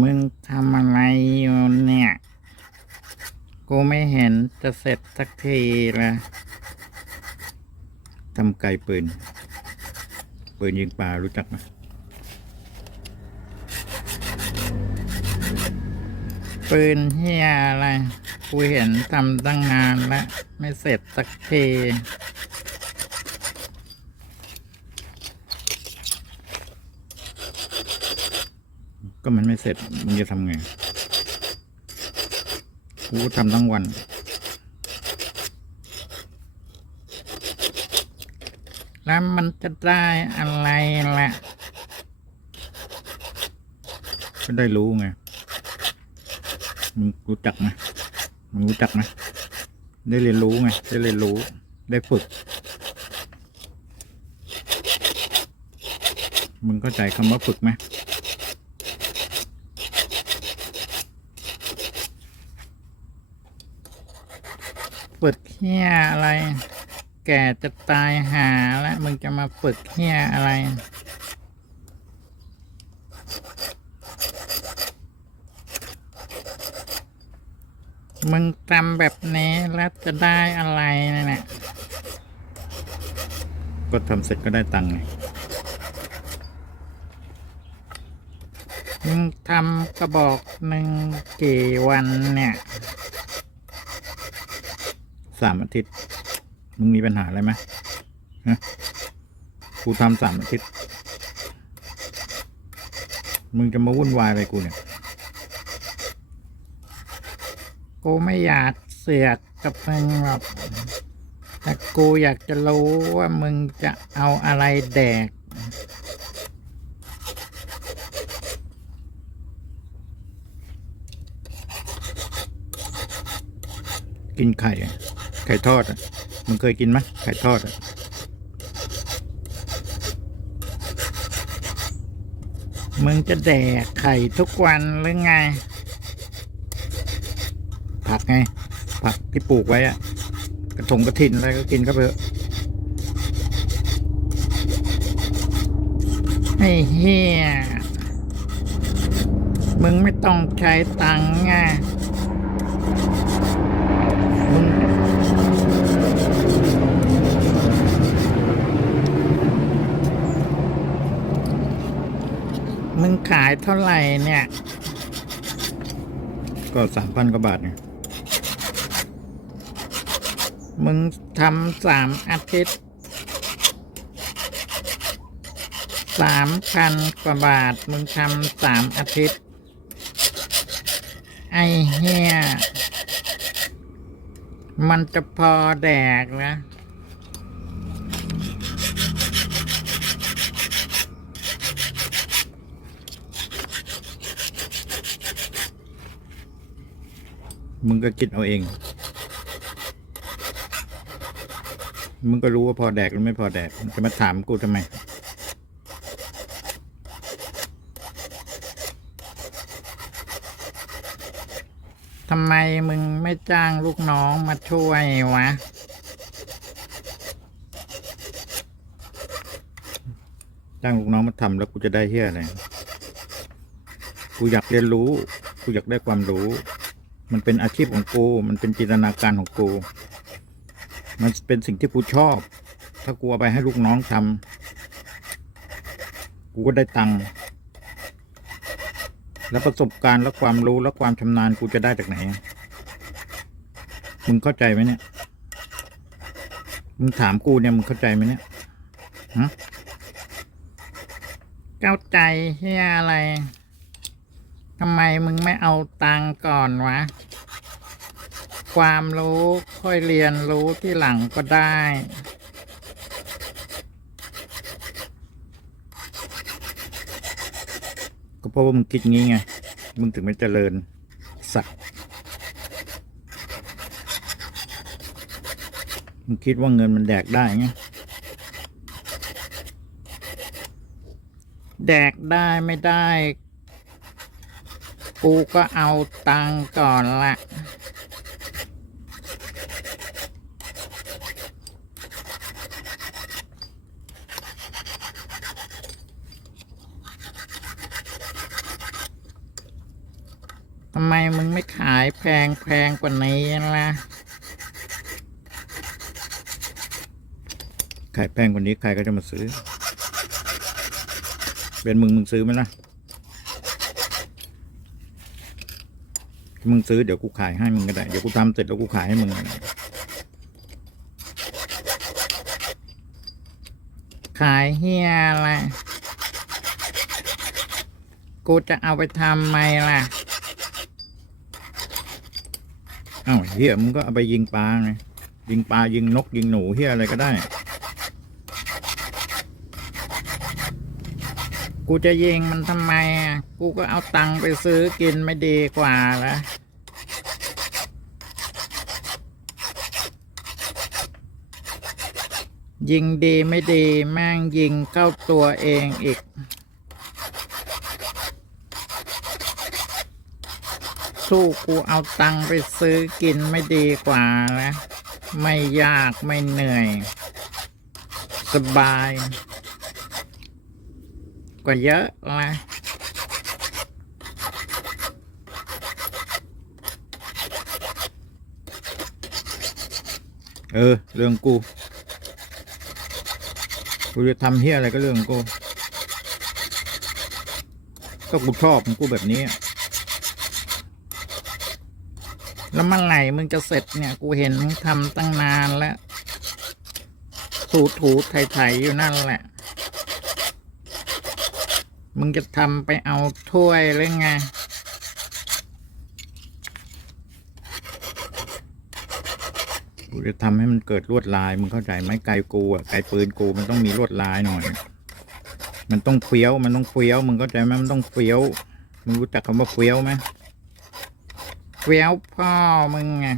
มึงทำอะไรอยู่เนี่ย กูไม่เห็นจะเสร็จสักทีเลยทำไกลปืน ปืนยิงปลารู้จักไหมปืนเฮียอะไร กูเห็นทำตั้งนานแล้ว ไม่เสร็จสักที ก็มันไม่เสร็จมึงจะทำไงกูทำทั้งวันแล้วมันจะได้อะไรล่ะก็ได้รู้ไงมึงรู้จักไหมมึงรู้จักไหมได้เรียนรู้ไงได้เรียนรู้ได้ฝึก มึงเข้าใจคำว่าฝึกไหม เฮียอะไร แก่จะตายหาแล้วมึงจะมาฝึกเฮียอะไรมึงทำแบบนี้แล้วจะได้อะไรเนี่ยก็ทำเสร็จก็ได้ตังค์ไงมึงทำกระบอกหนึ่งกี่วันเนี่ย สามอาทิตย์ มึงมีปัญหาอะไรไหมฮะกูทำสามอาทิตย์ มึงจะมาวุ่นวายอะไรกูเนี่ย กูไม่อยากเสือกกับมึงหรอกแต่กูอยากจะรู้ว่ามึงจะเอาอะไรแดกกินไข่ ไข่ทอดอะมึงเคยกินไหมไข่ทอดอะมึงจะแดกไข่ทุกวันหรือไง ผักไง ผักที่ปลูกไว้อะกระถงกระถินอะไรก็กินเข้าไปเถอะไอ้เฮียมึงไม่ต้องใช้ตังค์ไงมึง มึงขายเท่าไหร่เนี่ย ก็สามพันกว่าบาทไงมึงทำสามอาทิตย์สามพันกว่าบาท มึงทำสามอาทิตย์ ไอ้เฮียมันจะพอแดกนะ มึงก็คิดเอาเอง มึงก็รู้ว่าพอแดกหรือไม่พอแดกมึงจะมาถามกูทำไม ทำไมมึงไม่จ้างลูกน้องมาช่วยวะ จ้างลูกน้องมาทำแล้วกูจะได้เฮียอะไร กูอยากเรียนรู้ กูอยากได้ความรู้ มันเป็นอาชีพของกู มันเป็นจินตนาการของกู มันเป็นสิ่งที่กูชอบ ถ้ากูเอาไปให้ลูกน้องทำกูก็ได้ตังค์ แล้วประสบการณ์และความรู้และความชำนาญกูจะได้จากไหน มึงเข้าใจไหมเนี่ย มึงถามกูเนี่ยมึงเข้าใจไหมเนี่ยฮะเข้าใจเฮียอะไร ทำไมมึงไม่เอาตังก่อนวะ ความรู้ค่อยเรียนรู้ที่หลังก็ได้ ก็เพราะว่ามึงคิดงี้ไง มึงถึงไม่เจริญ สัตว์มึงคิดว่าเงินมันแดกได้ไงแดกได้ไม่ได้ กูก็เอาตังก่อนละทำไมมึงไม่ขายแพงแพงกว่านี้ล่ะ ขายแพงกว่านี้ใครก็จะมาซื้อ เป็นมึงมึงซื้อไหมล่ะ มึงซื้อเดี๋ยวกูขายให้มึงก็ได้ เดี๋ยวกูทำเสร็จแล้วกูขายให้มึง ขายเฮียอะไรกูจะเอาไปทำไมล่ะอ้าวเฮียมึงก็เอาไปยิงปลาไงยิงปลายิงนกยิงหนูเฮียอะไรก็ได้ กูจะยิงมันทำไมอะ กูก็เอาตังค์ไปซื้อกินไม่ดีกว่าละ ยิงดีไม่ดีแม่งยิงเข้าตัวเองอีก สู้กูเอาตังค์ไปซื้อกินไม่ดีกว่านะไม่ยากไม่เหนื่อย สบาย กว่าเยอะนะเออ เรื่องกู กูจะทำเฮียอะไรก็เรื่องกูก็กูชอบของกูแบบนี้ แล้วเมื่อไหร่มึงจะเสร็จเนี่ย กูเห็นมึงทำตั้งนานแล้ว ถูถูไถไถอยู่นั่นแหละ มึงจะทำไปเอาถ้วยหรือไง กูจะทำให้มันเกิดลวดลายมึงเข้าใจไหมไกลกูอะไกลปืนกูมันต้องมีลวดลายหน่อย มันต้องเฟี้ยวมันต้องเฟี้ยวมึงเข้าใจไหมมันต้องเฟี้ยวมึงรู้จักคำว่าเฟี้ยวไหมเฟี้ยวพ่อมึงไง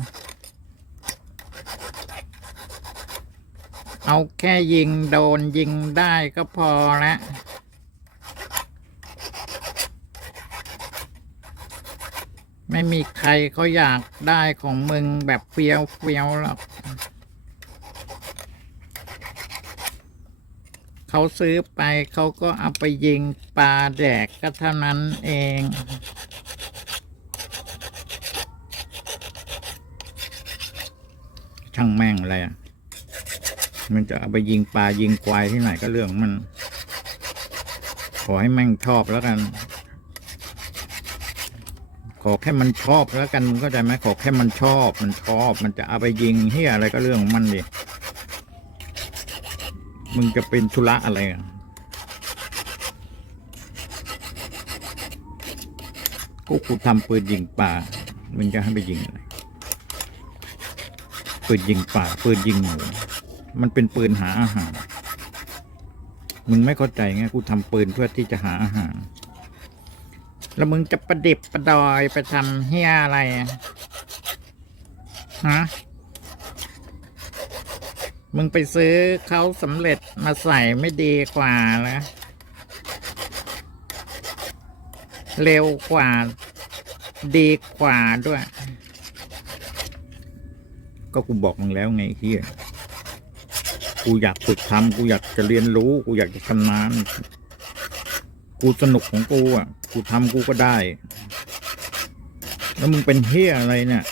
เอาแค่ยิงโดนยิงได้ก็พอละ ไม่มีใครเขาอยากได้ของมึงแบบเฟี้ยวเฟี้ยวหรอกเขาซื้อไปเขาก็เอาไปยิงปลาแดกก็เท่านั้นเองช่างแม่งอะไรอะ มันจะเอาไปยิงปลายิงควายที่ไหนก็เรื่องมัน ขอให้แม่งชอบแล้วกัน อแค่มันชอบแล้วกันมึงเข้าใจไหมขอแค่มันชอบ มันชอบ มันจะเอาไปยิงเฮียอะไรก็เรื่องของมันดิมึงจะเป็นธุระอะไรอะกูกูทำปืนยิงป่า มึงจะให้ไปยิงอะไรปืนยิงป่าปืนยิงหมูมันเป็นปืนหาอาหาร มึงไม่เข้าใจไงกูทำปืนเพื่อที่จะหาอาหาร แล้วมึงจะประดิบประดอยไปทำเฮียอะไรอะฮะมึงไปซื้อเขาสำเร็จมาใส่ไม่ดีกว่าแล้วเร็วกว่า ดีกว่าด้วย ก็กูบอกมึงแล้วไงเฮียกูอยากฝึกทำกูอยากจะเรียนรู้ กูอยากจะชำนาญกูสนุกของกูอะ กูทำกูก็ได้ แล้วมึงเป็นเฮียอะไรเนี่ย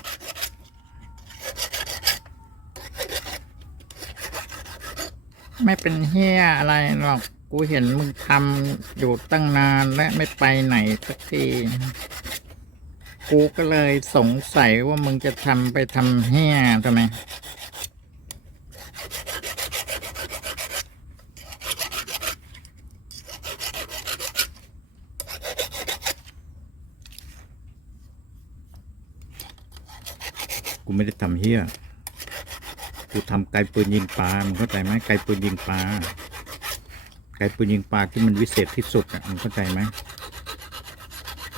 ไม่เป็นเฮียอะไรหรอก กูเห็นมึงทำอยู่ตั้งนานและไม่ไปไหนสักที กูก็เลยสงสัยว่ามึงจะทำไปทำเฮียทำไม ไม่ได้ทำเฮี้ยกูทำไกลปืนยิงปลามึงเข้าใจไหมไกลปืนยิงปลาไกลปืนยิงปลาที่มันวิเศษที่สุดอะมึงเข้าใจไหม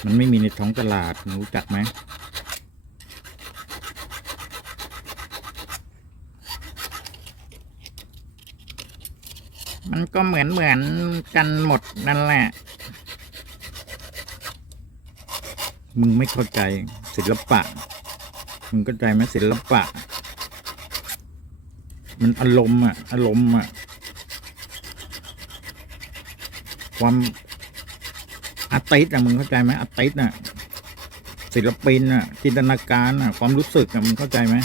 มันไม่มีในท้องตลาดมึงรู้จักไหมมันก็เหมือนเหมือนกันหมดนั่นแหละ มึงไม่เข้าใจศิลปะ มึงเข้าใจไหมศิลปะ มันอารมณ์อะอารมณ์อะความอาร์ติสอะมึงเข้าใจไหมอาร์ติสอะศิลปินอะ จินตนาการอะ ความรู้สึกอะมึงเข้าใจไหม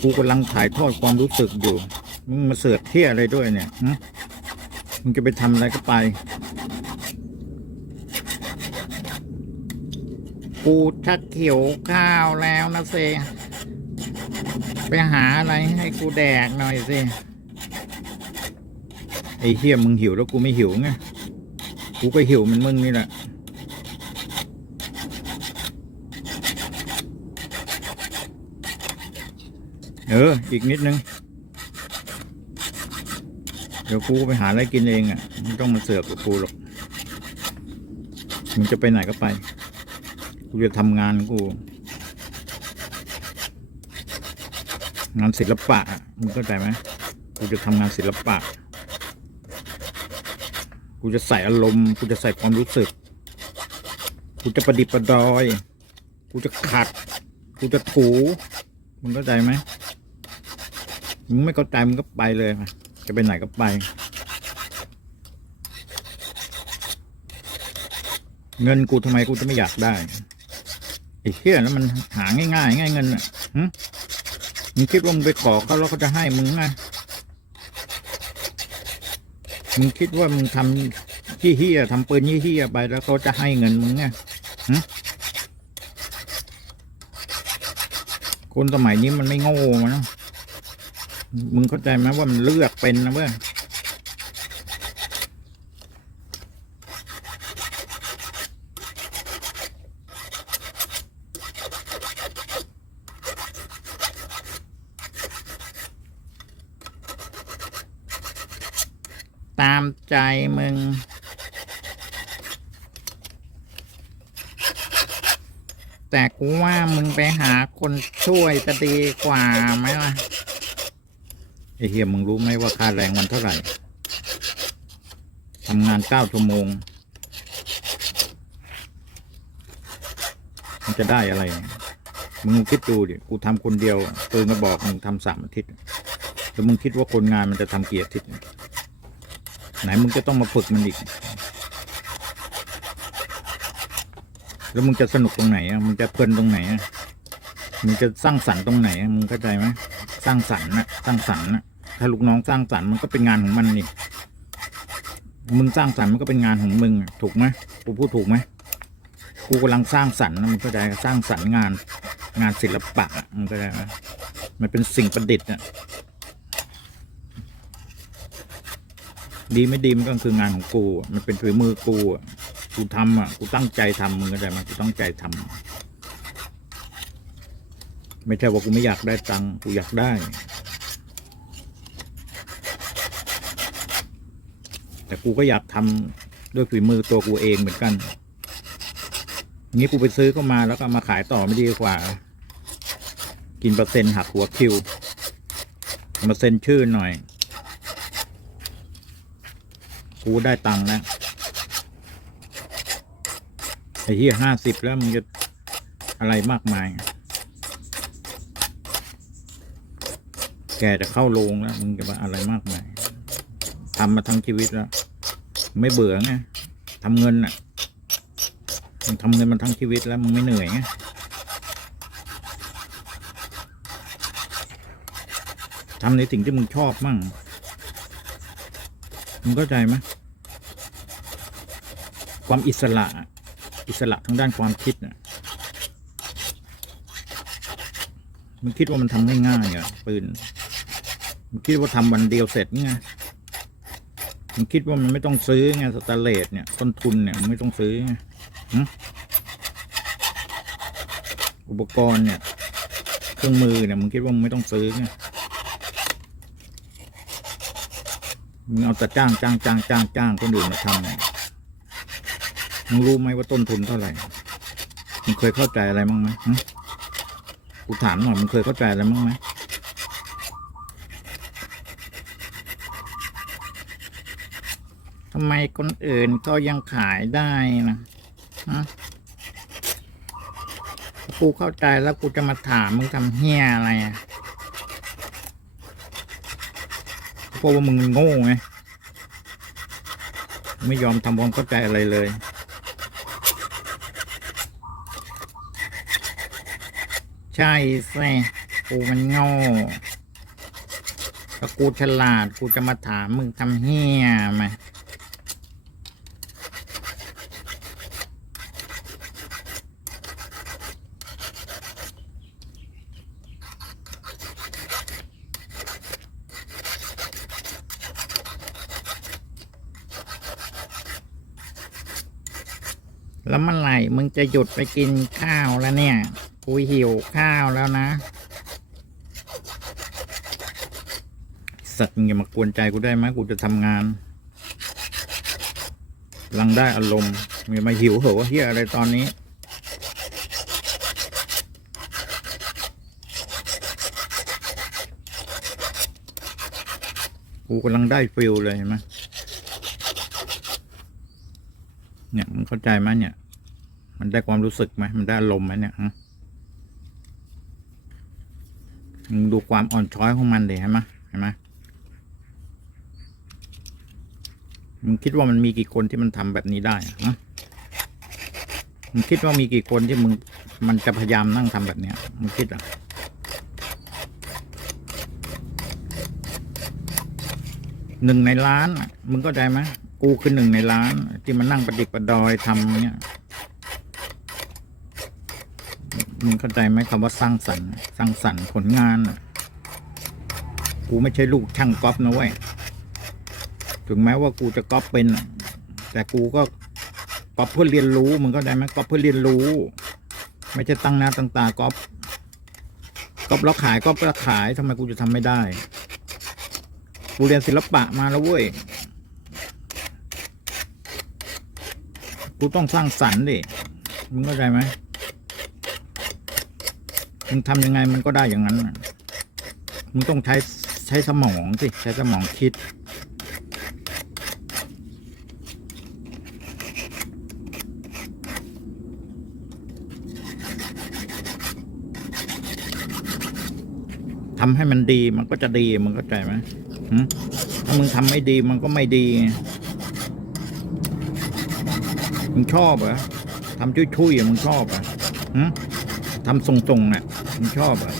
กูกำลังถ่ายทอดความรู้สึกอยู่ มึงมาเสือกเที่ยอะไรด้วยเนี่ยมึงจะไปทำอะไรก็ไป กูชักเขียวข้าวแล้วนะเซ ไปหาอะไรให้กูแดกหน่อยสิไอ้เฮียมึงหิวแล้วกูไม่หิวไง กูก็หิวมันมึงนี่แหละ เออ อีกนิดนึง เดี๋ยวกูไปหาอะไรกินเองอะ ไม่ต้องมาเสือกกับกูหรอก มึงจะไปไหนก็ไป กูจะทำงานกู งานศิลปะมึงเข้าใจไหมกูจะทำงานศิลปะ กูจะใส่อารมณ์ กูจะใส่ความรู้สึก กูจะประดิษฐ์ประดอย กูจะขัด กูจะถูมึงเข้าใจไหมมึงไม่เข้าใจมึงก็ไปเลย จะไปไหนก็ไป เงินกูทำไมกูจะไม่อยากได้ ไอ้เหี้ยแล้วมันหาง่ายๆง่ายเงินอะมึงคิดว่ามึงไปขอเขาแล้วเขาจะให้มึงไงมึงคิดว่ามึงทำที่เฮียทำปืนยี่เฮียไปแล้วเขาจะให้เงินมึงไงหึคนสมัยนี้มันไม่โง่มันนะมึงเข้าใจไหมว่ามันเลือกเป็นนะเว้ย ตามใจมึง แต่กูว่ามึงไปหาคนช่วยจะดีกว่าไหมล่ะไอเฮียมึงรู้ไหมว่าค่าแรงวันเท่าไหร่ทำงานเก้าชั่วโมง มันจะได้อะไร มึงคิดดูดิ กูทำคนเดียวปืนกระบอกมึงทำสามอาทิตย์ แล้วมึงคิดว่าคนงานมันจะทำกี่อาทิตย์ไหนมึงจะต้องมาฝึกมันอีก แล้วมึงจะสนุกตรงไหนอะมึงจะเพลินตรงไหนอะมึงจะสร้างสรรค์ตรงไหนอะมึงเข้าใจไหมสร้างสรรค์นะสร้างสรรค์นะถ้าลูกน้องสร้างสรรค์มันก็เป็นงานของมันนี่มึงสร้างสรรค์มันก็เป็นงานของมึงถูกไหมกูพูดถูกไหมกูกำลังสร้างสรรค์นะมึงเข้าใจสร้างสรรค์งาน งานศิลปะมึงเข้าใจไหมมันเป็นสิ่งประดิษฐ์อะดีไม่ดีมันก็คืองานของกู มันเป็นฝีมือกูอะ กูทำอะกูตั้งใจทำมึงเข้าใจไหมกูตั้งใจทำไม่ใช่ว่ากูไม่อยากได้ตังค์กูอยากได้ แต่กูก็อยากทำด้วยฝีมือตัวกูเองเหมือนกันงี้กูไปซื้อเข้ามาแล้วก็มาขายต่อไม่ดีกว่า กินเปอร์เซ็นต์หักหัวคิว มาเซ็นชื่อหน่อย กูได้ตังค์แล้ว ไอ้เหี้ยห้าสิบแล้วมึงจะอะไรมากมาย แกจะเข้าโรงแล้วมึงจะมาอะไรมากมายทำมาทั้งชีวิตแล้ว ไม่เบื่อไงทำเงินอะมึงทำเงินมาทั้งชีวิตแล้วมึงไม่เหนื่อยไงทำในสิ่งที่มึงชอบมั่ง มึงเข้าใจไหมความอิสระ อิสระทางด้านความคิดน่ะมึงคิดว่ามันทำง่ายๆเหรอปืนมึงคิดว่าทำวันเดียวเสร็จไงมึงคิดว่ามันไม่ต้องซื้อไงสแตนเลสเนี่ยต้นทุนเนี่ยมันไม่ต้องซื้อไงอุปกรณ์เนี่ย เครื่องมือเนี่ยมึงคิดว่ามึงไม่ต้องซื้อไงมึงเอาแต่จ้างจ้างจ้างจ้างจ้างคนอื่นมาทำเนี่ย มึงรู้ไหมว่าต้นทุนเท่าไหร่ มึงเคยเข้าใจอะไรมั้างไหมกูถามหน่อยมึงเคยเข้าใจอะไรมั้างไหมทำไมคนอื่นก็ยังขายได้นะฮะกูเข้าใจแล้วกูจะมาถามมึงทำเฮี้ยอะไรอะเพราะว่ามึงโง่ไงไม่ยอมทำความเข้าใจอะไรเลย ใช่สิกูมันโง่ถ้ากูฉลาดกูจะมาถามมึงทำเฮียไหมาแล้วเมื่อไหร่มึงจะหยุดไปกินข้าวแล้วเนี่ย กูหิวข้าวแล้วนะ สัตว์มึงอย่ามากวนใจกูได้ไหมกูจะทำงานกำลังได้อารมณ์มึงมาหิวเหรอเฮียอะไรตอนนี้กูกำลังได้ฟิลเลยเห็นไหมเนี่ยมึงเข้าใจไหมเนี่ย มันได้ความรู้สึกไหมมันได้อารมณ์ไหมเนี่ยฮะมึง ดูความอ่อนช้อยของมันดิเห็นไหมเห็นไหมมึงคิดว่ามันมีกี่คนที่มันทำแบบนี้ได้อะมึงคิดว่ามีกี่คนที่มึงมันจะพยายามนั่งทำแบบเนี้ยมึงคิดอะหนึ่งในล้านมึงก็ใจไหมกูคือหนึ่งในล้านที่มันนั่งประดิษฐ์ประดอยทำเนี่ย มึงเข้าใจไหมคำว่าสร้างสรรค์สร้างสรรค์ผลงานกูไม่ใช่ลูกช่างก๊อปนะเว้ยถึงแม้ว่ากูจะก๊อปเป็น แต่กูก็ก๊อปเพื่อเรียนรู้มึงเข้าใจไหมก๊อปเพื่อเรียนรู้ ไม่ใช่ตั้งหน้าตั้งตาก๊อปก๊อปแล้วขายก๊อปแล้วขายทำไมกูจะทำไม่ได้ กูเรียนศิลปะมาแล้วเว้ยกูต้องสร้างสรรค์ดิมึงเข้าใจไหม มึงทำยังไงมันก็ได้อย่างนั้นมึงต้องใช้ใช้สมองสิใช้สมองคิด ทำให้มันดีมันก็จะดีมึงเข้าใจไหมถ้ามึงทำไม่ดีมันก็ไม่ดีมึงชอบเหรอทำชุยๆอะมึงชอบเหรอะหึ ทำทรงๆน่ะมึงชอบอะ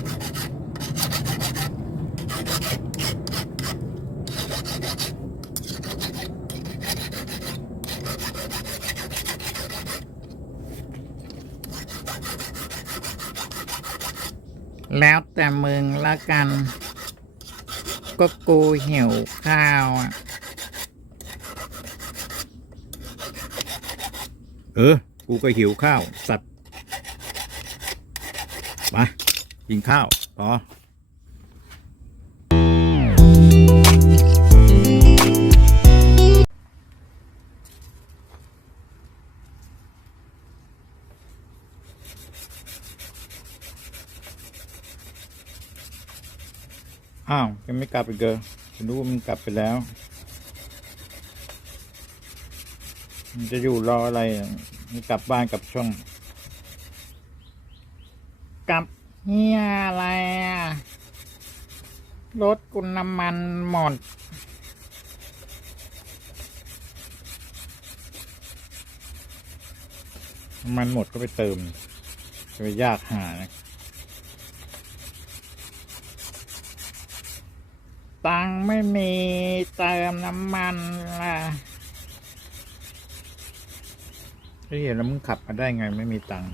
แล้วแต่มึงละกัน ก็กูหิวข้าวอะ เออ กูก็หิวข้าว สัตว์ มากินข้าวต่ออ้าวยังไม่กลับอีกเกอฉันรู้ว่ามึงกลับไปแล้ว มันจะอยู่รออะไรอะมึงกลับบ้านกลับช่อง กลับ เฮียอะไรอะรถกุน้ำมันหมด น้ำมันหมดก็ไปเติม จะไปยากหานะตังไม่มีเติมน้ำมันล่ะเฮ้ยแล้วมึงขับมาได้ไงไม่มีตังค์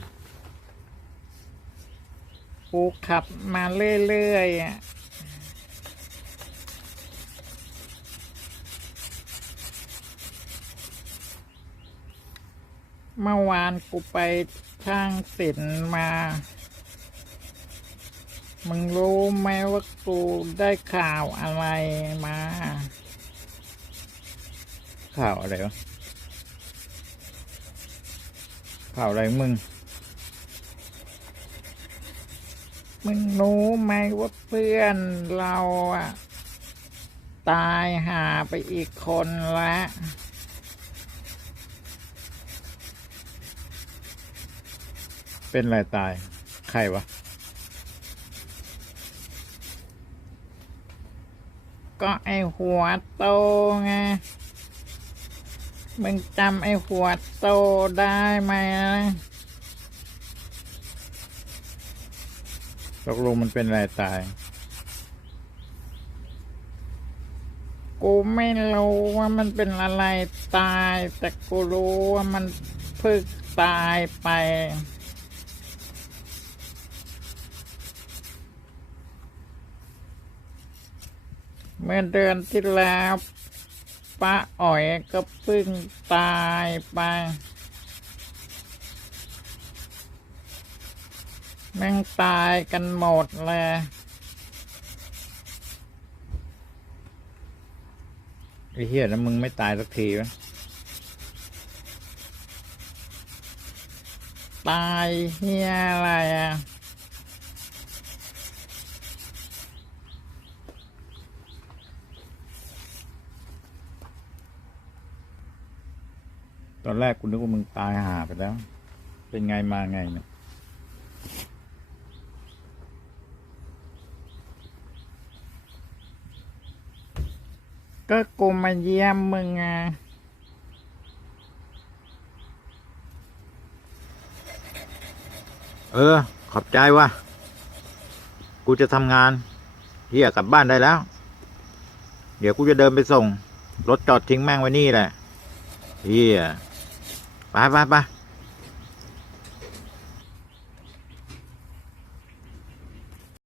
กูขับมาเรื่อยๆอะเมื่อวานกูไปช่างศิลป์มา มึงรู้ไหมว่ากูได้ข่าวอะไรมา ข่าวอะไรวะข่าวอะไรมึง มึงรู้ไหมว่าเพื่อนเราอะตายหาไปอีกคนละเป็นอะไรตาย ใครวะ ก็ไอหัวโตไง มึงจำไอหัวโตได้ไหมนะ กลงมันเป็นอะไรตาย กูไม่รู้ว่ามันเป็นอะไรตาย แต่กูรู้ว่ามันเพิ่งตายไป เมื่อเดือนที่แล้วป้าอ๋อยก็เพิ่งตายไป แม่งตายกันหมดเลยไอ้เหี้ยแล้วมึงไม่ตายสักทีวะตายเหี้ยอะไรอะตอนแรกกูนึกว่ามึงตายหาไปแล้ว เป็นไงมาไงเนี่ย ก็กูมาเยี่ยมมึงไงเออ ขอบใจว่ะ กูจะทำงานเฮียกลับบ้านได้แล้ว เดี๋ยวกูจะเดินไปส่ง รถจอดทิ้งแม่งไว้นี่แหละเฮียไปไปไป